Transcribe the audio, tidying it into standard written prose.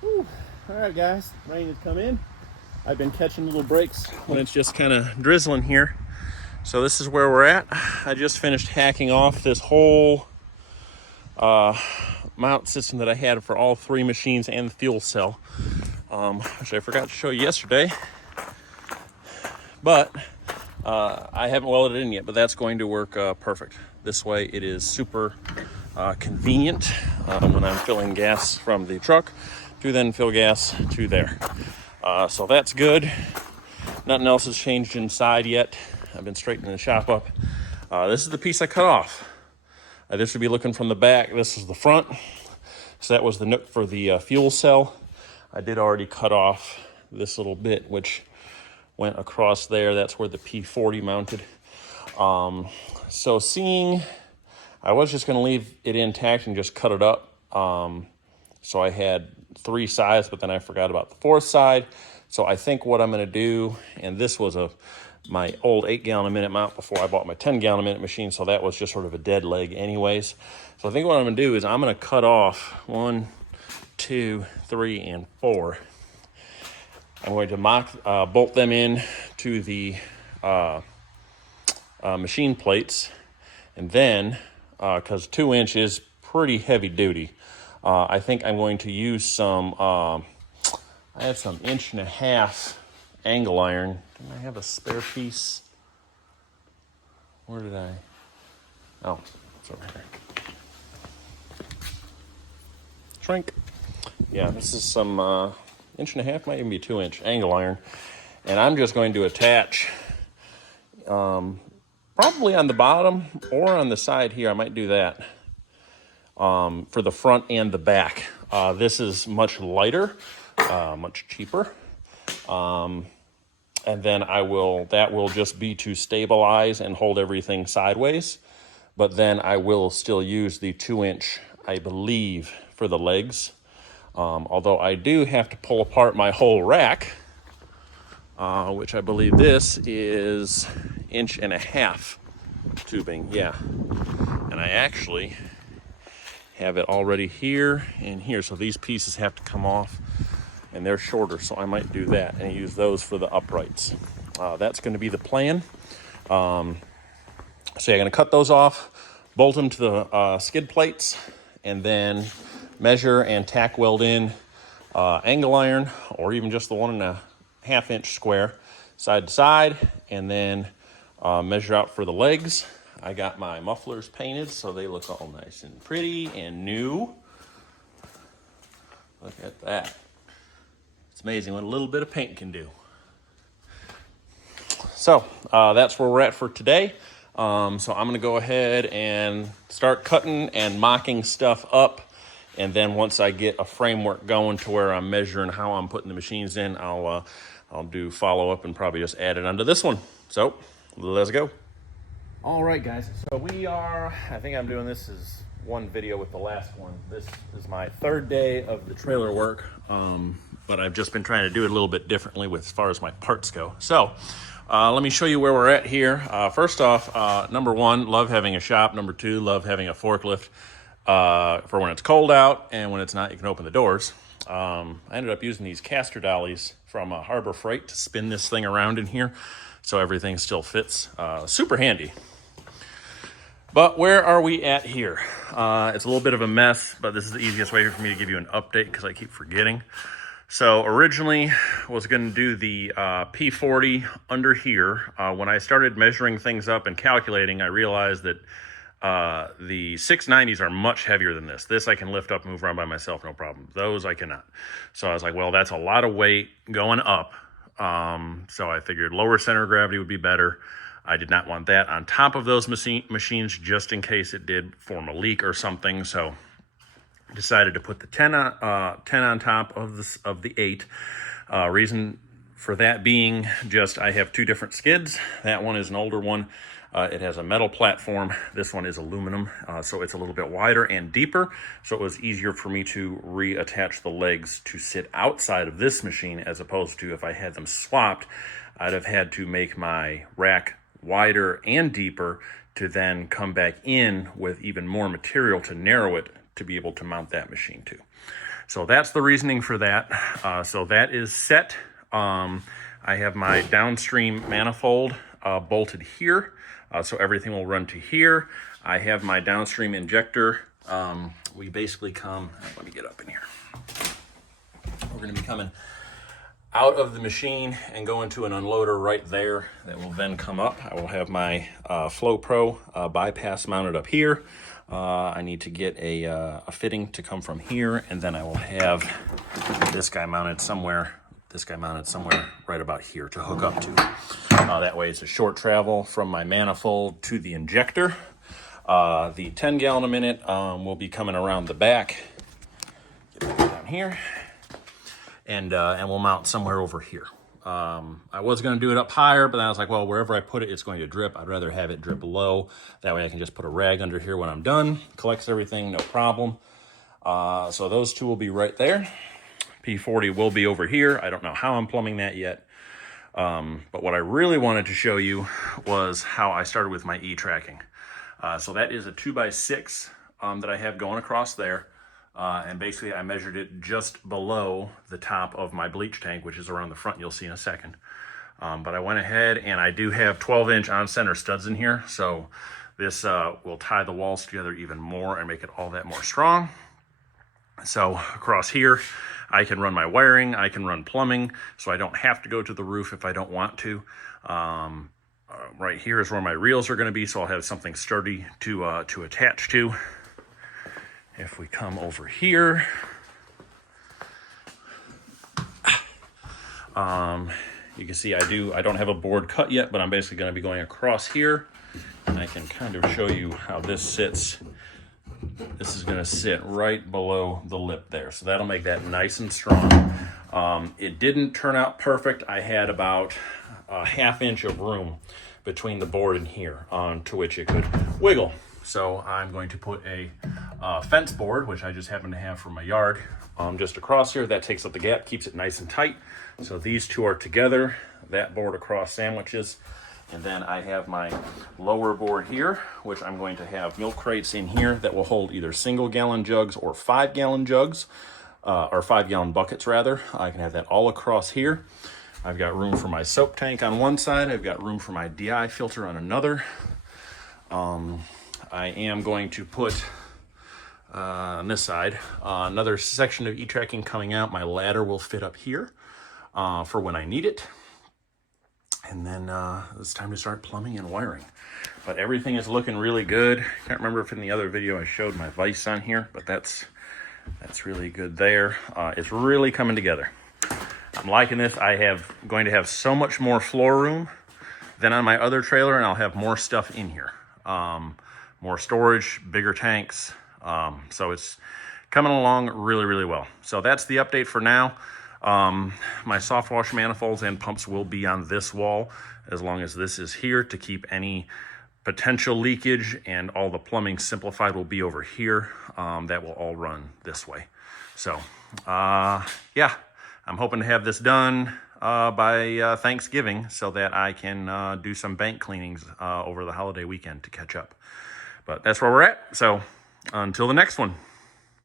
Whew. All right, guys, rain has come in. I've been catching little breaks when it's just kind of drizzling here. So this is where we're at. I just finished hacking off this whole mount system that I had for all three machines and the fuel cell, which I forgot to show you yesterday. But I haven't welded it in yet, but that's going to work perfect. This way it is super convenient when I'm filling gas from the truck to then fill gas to there. So that's good. Nothing else has changed inside yet. I've been straightening the shop up. This is the piece I cut off. This would be looking from the back. This is the front. So that was the nook for the fuel cell. I did already cut off this little bit, which went across there. That's where the P40 mounted. So seeing, I was just going to leave it intact and just cut it up. So I had three sides, but then I forgot about the fourth side. So I think what I'm going to do, and this was my old 8-gallon-a-minute mount before I bought my 10-gallon-a-minute machine, so that was just sort of a dead leg anyways. So I think what I'm going to do is I'm going to cut off 1, 2, 3, and 4. I'm going to bolt them in to the machine plates, and then, because 2-inch is pretty heavy duty, I think I'm going to use some, I have some 1.5-inch angle iron. Didn't I have a spare piece? Where did I? Oh, it's over here. Shrink. Yeah, this is some 1.5-inch, might even be 2-inch angle iron. And I'm just going to attach, probably on the bottom or on the side here. I might do that for the front and the back. This is much lighter, much cheaper. And then that will just be to stabilize and hold everything sideways. But then I will still use the 2-inch, I believe, for the legs. Although I do have to pull apart my whole rack, which I believe this is 1.5-inch tubing, yeah. And I actually have it already here and here. So these pieces have to come off, and they're shorter, so I might do that and use those for the uprights. That's going to be the plan. So yeah, I'm going to cut those off, bolt them to the skid plates, and then measure and tack weld in angle iron, or even just the 1.5-inch square side to side, and then measure out for the legs. I got my mufflers painted so they look all nice and pretty and new. Look at that. It's amazing what a little bit of paint can do. So that's where we're at for today. So I'm going to go ahead and start cutting and mocking stuff up. And then once I get a framework going to where I'm measuring how I'm putting the machines in, I'll do follow up and probably just add it onto this one. So let's go. All right, guys. So I think I'm doing this as one video with the last one. This is my third day of the trailer work. But I've just been trying to do it a little bit differently as far as my parts go. So let me show you where we're at here. First off, number one, love having a shop. Number two, love having a forklift for when it's cold out, and when it's not, you can open the doors. I ended up using these caster dollies from Harbor Freight to spin this thing around in here so everything still fits. Super handy. But where are we at here? It's a little bit of a mess, but this is the easiest way for me to give you an update because I keep forgetting. So originally was going to do the P40 under here. When I started measuring things up and calculating, I realized that the 690s are much heavier than this. This I can lift up and move around by myself, no problem. Those I cannot. So I was like, well, that's a lot of weight going up. So I figured lower center of gravity would be better. I did not want that on top of those machines just in case it did form a leak or something. So decided to put the 10 on top of the 8. Reason for that being just I have two different skids. That one is an older one. It has a metal platform. This one is aluminum, so it's a little bit wider and deeper. So it was easier for me to reattach the legs to sit outside of this machine, as opposed to if I had them swapped, I'd have had to make my rack wider and deeper to then come back in with even more material to narrow it to be able to mount that machine to. So that's the reasoning for that. So that is set. I have my downstream manifold bolted here, so everything will run to here. I have my downstream injector. We basically come, let me get up in here. We're going to be coming out of the machine and go into an unloader right there that will then come up. I will have my Flow Pro bypass mounted up here. I need to get a fitting to come from here, and then I will have this guy mounted somewhere right about here to hook up to. That way it's a short travel from my manifold to the injector. The 10 gallon a minute will be coming around the back. Get that down here. And we'll mount somewhere over here. I was going to do it up higher, but then I was like, well, wherever I put it, it's going to drip. I'd rather have it drip low. That way I can just put a rag under here when I'm done. Collects everything, no problem. So those two will be right there. P40 will be over here. I don't know how I'm plumbing that yet. But what I really wanted to show you was how I started with my E-tracking. So that is a 2x6 that I have going across there. And basically I measured it just below the top of my bleach tank, which is around the front, you'll see in a second. But I went ahead and I do have 12-inch on-center studs in here. So this will tie the walls together even more and make it all that more strong. So across here, I can run my wiring, I can run plumbing, so I don't have to go to the roof if I don't want to. Right here is where my reels are going to be, so I'll have something sturdy to attach to. If we come over here, you can see I don't have a board cut yet, but I'm basically going to be going across here, and I can kind of show you how this sits. This is going to sit right below the lip there, so that'll make that nice and strong. It didn't turn out perfect. I had about a ½ inch of room between the board and here to which it could wiggle. So I'm going to put a fence board, which I just happen to have from my yard, just across here. That takes up the gap, keeps it nice and tight. So these two are together, that board across sandwiches. And then I have my lower board here, which I'm going to have milk crates in here that will hold either single-gallon jugs or 5-gallon jugs, or 5-gallon buckets rather. I can have that all across here. I've got room for my soap tank on one side. I've got room for my DI filter on another. I am going to put on this side another section of E-tracking coming out. My ladder will fit up here for when I need it. And then it's time to start plumbing and wiring. But everything is looking really good. Can't remember if in the other video I showed my vise on here, but that's really good there. It's really coming together. I'm liking this. Going to have so much more floor room than on my other trailer, and I'll have more stuff in here. More storage, bigger tanks. So it's coming along really, really well. So that's the update for now. My soft wash manifolds and pumps will be on this wall as long as this is here to keep any potential leakage, and all the plumbing simplified will be over here. That will all run this way. So yeah, I'm hoping to have this done by Thanksgiving so that I can do some bank cleanings over the holiday weekend to catch up. But that's where we're at. So until the next one.